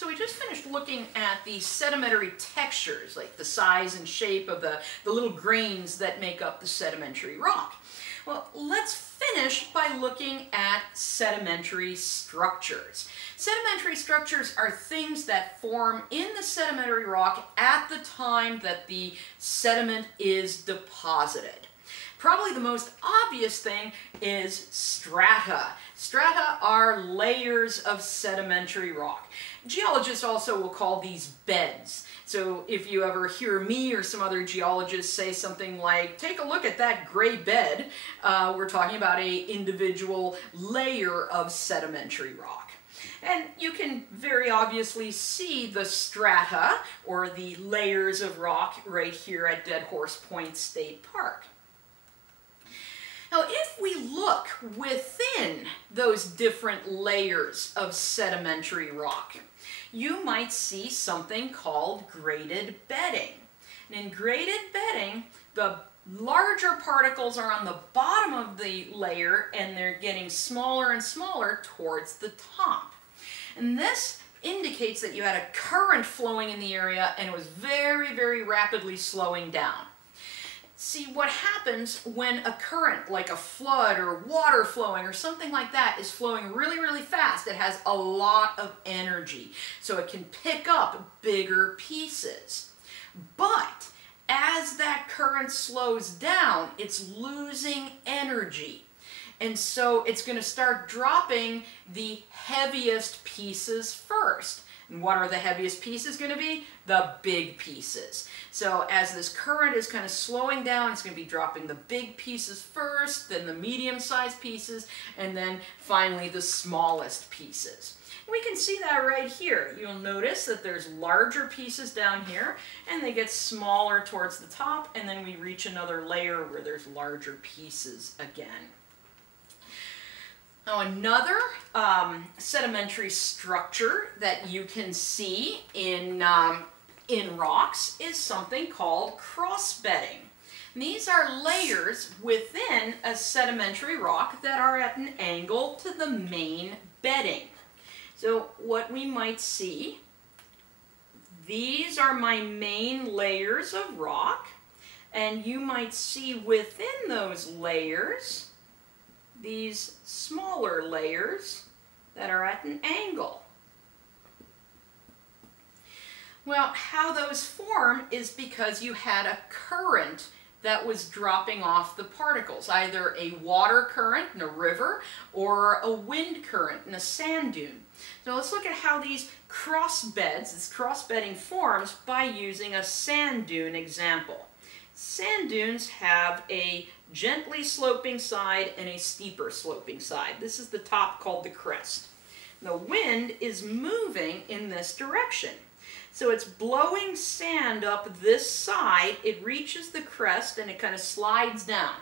So we just finished looking at the sedimentary textures, like the size and shape of the little grains that make up the sedimentary rock. Well, let's finish by looking at sedimentary structures. Sedimentary structures are things that form in the sedimentary rock at the time that the sediment is deposited. Probably the most obvious thing is strata. Strata are layers of sedimentary rock. Geologists also will call these beds. So if you ever hear me or some other geologists say something like, take a look at that gray bed, we're talking about an individual layer of sedimentary rock. And you can very obviously see the strata, or the layers of rock, right here at Dead Horse Point State Park. Now, if we look within those different layers of sedimentary rock, you might see something called graded bedding. And in graded bedding, the larger particles are on the bottom of the layer and they're getting smaller and smaller towards the top. And this indicates that you had a current flowing in the area and it was very, very rapidly slowing down. See, what happens when a current, like a flood or water flowing or something like that, is flowing really, really fast, it has a lot of energy, so it can pick up bigger pieces. But as that current slows down, it's losing energy. And so it's going to start dropping the heaviest pieces first. And what are the heaviest pieces going to be? The big pieces. So as this current is kind of slowing down, it's going to be dropping the big pieces first, then the medium-sized pieces, and then finally the smallest pieces. We can see that right here. You'll notice that there's larger pieces down here, and they get smaller towards the top, and then we reach another layer where there's larger pieces again. Now, another sedimentary structure that you can see in rocks is something called cross-bedding. These are layers within a sedimentary rock that are at an angle to the main bedding. So what we might see, these are my main layers of rock, and you might see within those layers these smaller layers that are at an angle. Well, how those form is because you had a current that was dropping off the particles, either a water current in a river or a wind current in a sand dune. So let's look at how these cross beds, this cross bedding forms by using a sand dune example. Sand dunes have a gently sloping side and a steeper sloping side. This is the top called the crest. The wind is moving in this direction. So it's blowing sand up this side, it reaches the crest and it kind of slides down.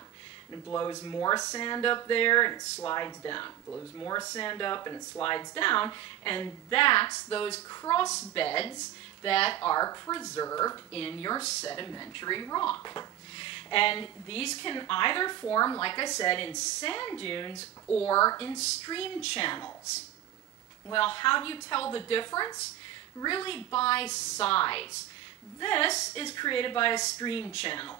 And it blows more sand up there and it slides down. It blows more sand up and it slides down. And that's those cross beds that are preserved in your sedimentary rock. And these can either form, like I said, in sand dunes or in stream channels. Well, how do you tell the difference? Really by size. This is created by a stream channel.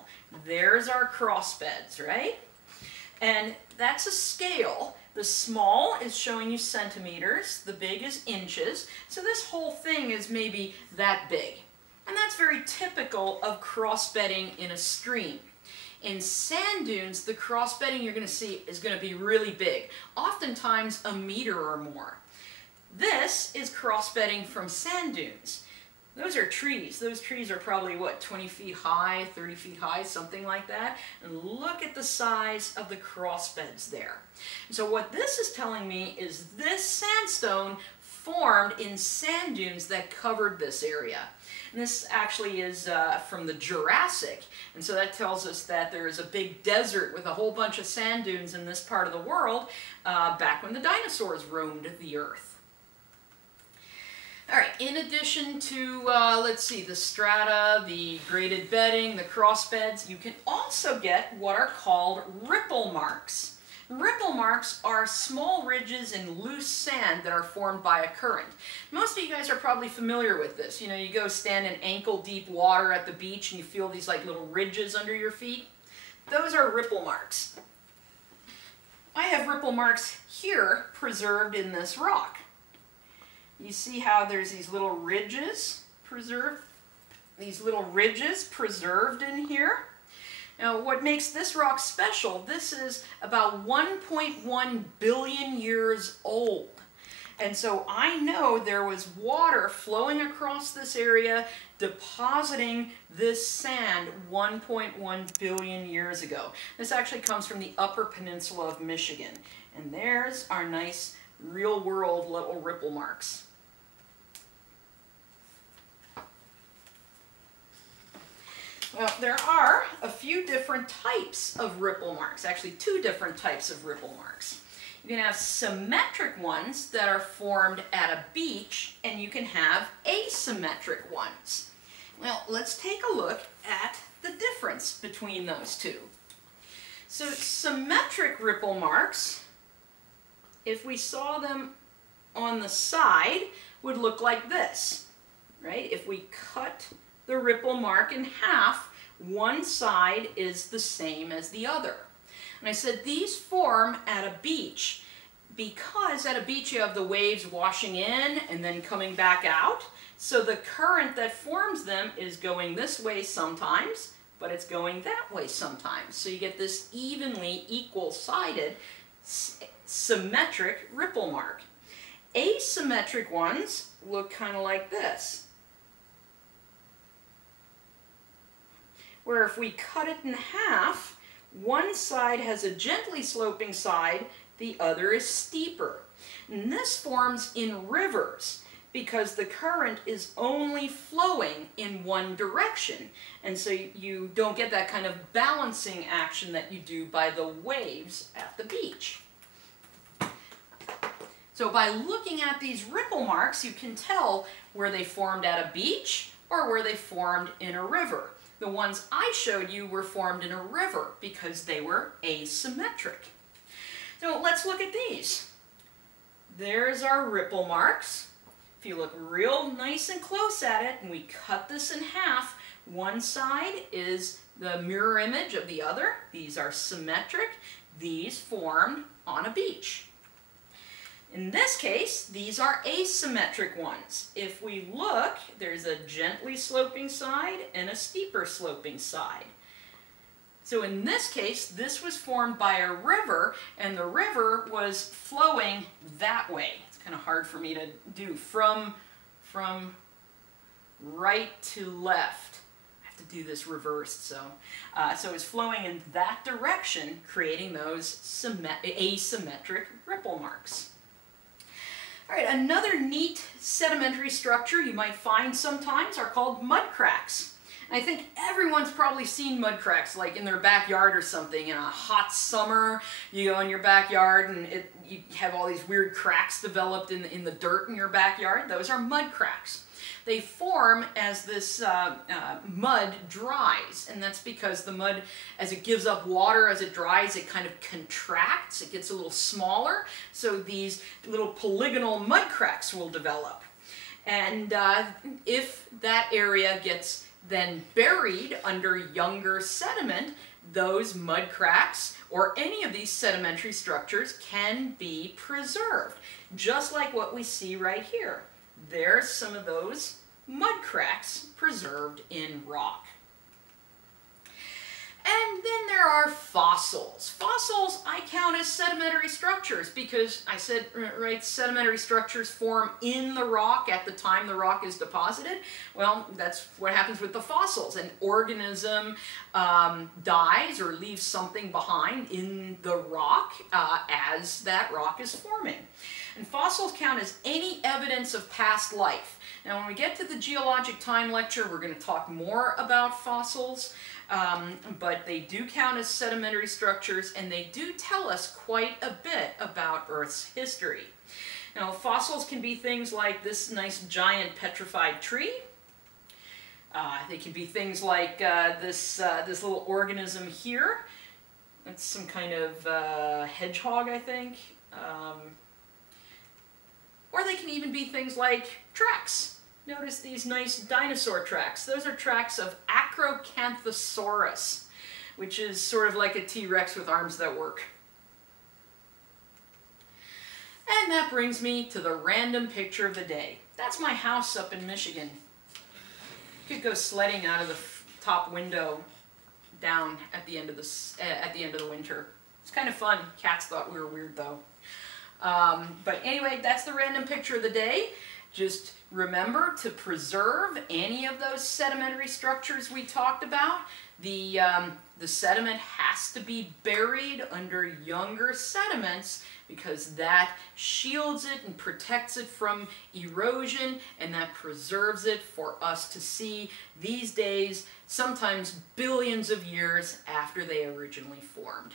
There's our cross beds, right? And that's a scale. The small is showing you centimeters, the big is inches, so this whole thing is maybe that big. And that's very typical of cross bedding in a stream. In sand dunes, the cross bedding you're going to see is going to be really big, oftentimes a meter or more. This is cross bedding from sand dunes. Those are trees. Those trees are probably, what, 20 feet high, 30 feet high, something like that. And look at the size of the cross beds there. So what this is telling me is this sandstone formed in sand dunes that covered this area. And this actually is from the Jurassic. And so that tells us that there is a big desert with a whole bunch of sand dunes in this part of the world back when the dinosaurs roamed the earth. All right, in addition to, let's see, the strata, the graded bedding, the cross beds, you can also get what are called ripple marks. Ripple marks are small ridges in loose sand that are formed by a current. Most of you guys are probably familiar with this. You know, you go stand in ankle-deep water at the beach and you feel these like little ridges under your feet. Those are ripple marks. I have ripple marks here preserved in this rock. You see how there's these little ridges preserved? These little ridges preserved in here. Now, what makes this rock special, this is about 1.1 billion years old. And so I know there was water flowing across this area, depositing this sand 1.1 billion years ago. This actually comes from the Upper Peninsula of Michigan. And there's our nice real-world little ripple marks. Well, there are a few different types of ripple marks, actually 2 different types of ripple marks. You can have symmetric ones that are formed at a beach, and you can have asymmetric ones. Well, let's take a look at the difference between those 2. So symmetric ripple marks, if we saw them on the side, would look like this, right? If we cut the ripple mark in half, one side is the same as the other. And I said these form at a beach because at a beach you have the waves washing in and then coming back out. So the current that forms them is going this way sometimes, but it's going that way sometimes. So you get this evenly equal-sided symmetric ripple mark. Asymmetric ones look kind of like this, where if we cut it in half, one side has a gently sloping side, the other is steeper. And this forms in rivers because the current is only flowing in one direction. And so you don't get that kind of balancing action that you do by the waves at the beach. So by looking at these ripple marks, you can tell where they formed at a beach or where they formed in a river. The ones I showed you were formed in a river because they were asymmetric. So let's look at these. There's our ripple marks. If you look real nice and close at it and we cut this in half, one side is the mirror image of the other. These are symmetric. These formed on a beach. In this case, these are asymmetric ones. If we look, there's a gently sloping side and a steeper sloping side. So in this case, this was formed by a river, and the river was flowing that way. It's kind of hard for me to do, from right to left. I have to do this reversed, so it's flowing in that direction, creating those asymmetric ripple marks. All right, another neat sedimentary structure you might find sometimes are called mud cracks. And I think everyone's probably seen mud cracks, like in their backyard or something. In a hot summer, you go in your backyard and you have all these weird cracks developed in the dirt in your backyard. Those are mud cracks. They form as this mud dries, and that's because the mud, as it gives up water, as it dries, it kind of contracts, it gets a little smaller, so these little polygonal mud cracks will develop. And if that area gets then buried under younger sediment, those mud cracks, or any of these sedimentary structures, can be preserved, just like what we see right here. There's some of those mud cracks preserved in rock. And then there are fossils. Fossils I count as sedimentary structures because I said, right, sedimentary structures form in the rock at the time the rock is deposited. Well, that's what happens with the fossils. An organism dies or leaves something behind in the rock as that rock is forming. And fossils count as any evidence of past life. Now, when we get to the geologic time lecture, we're going to talk more about fossils, but they do count as sedimentary structures, and they do tell us quite a bit about Earth's history. Now, fossils can be things like this nice giant petrified tree. They can be things like this little organism here. That's some kind of hedgehog, I think. Or they can even be things like tracks. Notice these nice dinosaur tracks. Those are tracks of Acrocanthosaurus, which is sort of like a T-Rex with arms that work. And that brings me to the random picture of the day. That's my house up in Michigan. You could go sledding out of the top window down at the end of the winter. It's kind of fun. Cats thought we were weird though. But anyway, that's the random picture of the day. Just remember to preserve any of those sedimentary structures we talked about. The sediment has to be buried under younger sediments because that shields it and protects it from erosion, and that preserves it for us to see these days, sometimes billions of years after they originally formed.